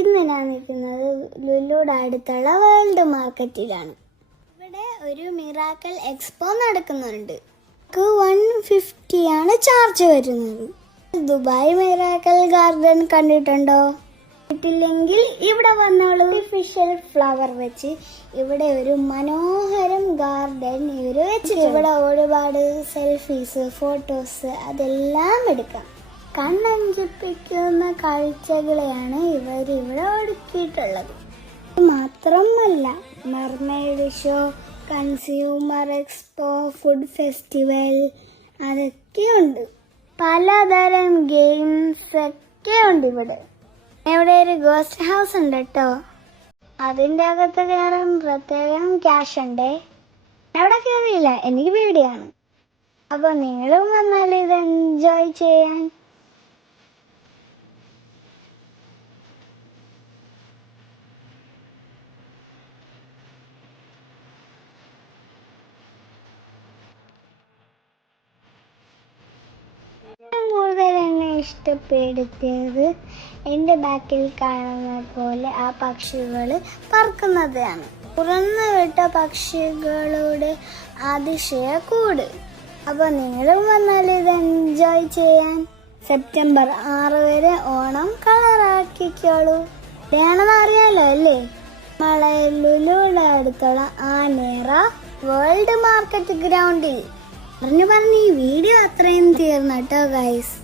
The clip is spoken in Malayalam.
ഇന്ന് ഞാൻ നിൽക്കുന്നത് ലുലുയുടെ അടുത്തുള്ള വേൾഡ് മാർക്കറ്റിലാണ്. ഇവിടെ ഒരു മിറാക്കിൾ എക്സ്പോ നടക്കുന്നുണ്ട്. 150 ആണ് ചാർജ് വരുന്നത്. ദുബായ് മിറാക്കിൾ ഗാർഡൻ കണ്ടിട്ടുണ്ടോ? ഇല്ലെങ്കിൽ ഇവിടെ വന്നോളൂ. ആർട്ടിഫിഷ്യൽ ഫ്ലവർ വെച്ച് ഇവിടെ ഒരു മനോഹരം ഗാർഡൻ ഇവർ വെച്ചിട്ട് ഇവിടെ ഒരുപാട് സെൽഫീസ്, ഫോട്ടോസ് അതെല്ലാം എടുക്കാം. കണ്ണഞ്ചിപ്പിക്കുന്ന കാഴ്ചകളെയാണ് ഇവരിവിടെ ഒരുക്കിയിട്ടുള്ളത്. മാത്രമല്ല, mermaid show, consumer expo, food festival അതൊക്കെയുണ്ട്. പലതരം ഗെയിംസ് ഒക്കെ ഉണ്ട് ഇവിടെ. ഇവിടെ ഒരു ഗോസ്റ്റ് ഹൗസ് ഉണ്ട് കേട്ടോ. അതിൻ്റെ അകത്ത് കയറാൻ പ്രത്യേകം ക്യാഷ് ഉണ്ടേ. അവിടെ കയറിയില്ല, എനിക്ക് പേടിയാണ്. അപ്പോൾ നിങ്ങളും വന്നാൽ ഇത് എൻജോയ് ചെയ്യാൻ. കൂടുതൽ എന്നെ ഇഷ്ടപ്പെടുത്തിയത് എൻ്റെ ബാക്കിൽ കാണുന്ന പോലെ ആ പക്ഷികൾ പറക്കുന്നതാണ്. തുറന്നു വിട്ട പക്ഷികളുടെ അതിശയ കൂട്. അപ്പോൾ നിങ്ങളും വന്നാൽ ഇത് എൻജോയ് ചെയ്യാൻ. സെപ്റ്റംബർ 6 വരെ ഓണം കളറാക്കിക്കോളൂ. ഇതാണെന്ന് അറിയാലോ അല്ലേ? നമ്മളെ ലുലുയുടെ അടുത്തുള്ള ആനേറ വേൾഡ് മാർക്കറ്റ് ഗ്രൗണ്ടിൽ പറഞ്ഞു ഈ വീഡിയോ അത്രയും തീർന്നു കേട്ടോ ഗൈസ്.